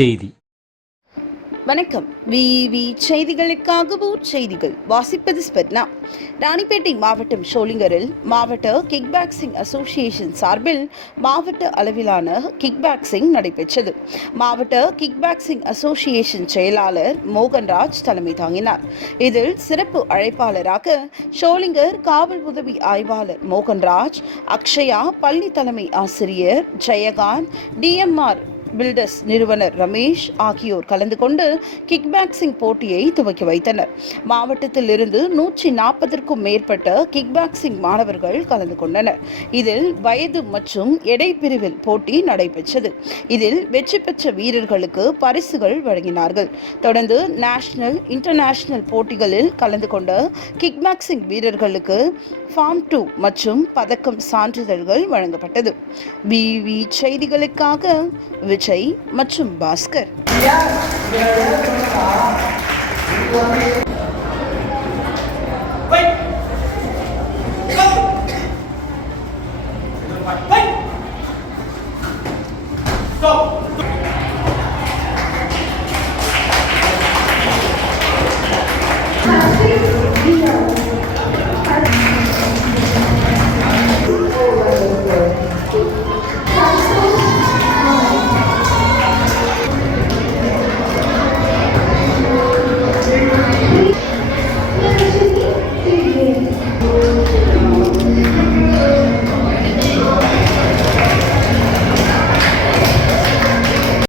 செய்தி. வணக்கம். விவி செய்திகளுக்காக ஊர் செய்திகள் வாசிப்பது ஸ்பெர்னா. ராணிப்பேட்டை மாவட்டம் ஷோலிங்கரில் மாவட்ட கிக் பாக்ஸிங் அசோசியேஷன் சார்பில் மாவட்ட அளவிலான கிக் பாக்ஸிங் நடைபெற்றது. மாவட்ட கிக் பாக்ஸிங் அசோசியேஷன் செயலாளர் மோகன்ராஜ் தலைமை தாங்கினார். இதில் சிறப்பு அழைப்பாளராக ஷோலிங்கர் காவல் உதவி ஆய்வாளர் மோகன்ராஜ் அக்ஷயா பள்ளி தலைமை ஆசிரியர் ஜெயகாந்த் டிஎம்ஆர் பில்டர்ஸ் நிறுவனர் ரமேஷ் ஆகியோர் கலந்து கொண்டு கிக் பாக்ஸிங் போட்டியை துவக்கி வைத்தனர். மாவட்டத்தில் இருந்து நூற்றி நாற்பதற்கும் மேற்பட்ட கிக் பாக்ஸிங் மாணவர்கள் கலந்து கொண்டனர். இதில் வயது மற்றும் எடை பிரிவில் போட்டி நடைபெற்றது. இதில் வெற்றி பெற்ற வீரர்களுக்கு பரிசுகள் வழங்கினார்கள். தொடர்ந்து நேஷனல் இன்டர்நேஷனல் போட்டிகளில் கலந்து கொண்ட கிக் பாக்ஸிங் வீரர்களுக்கு ஃபார்ம் டூ மற்றும் பதக்கம் சான்றிதழ்கள் வழங்கப்பட்டது. பிவி செய்திகளுக்காக விஜய் மற்றும் பாஸ்கர்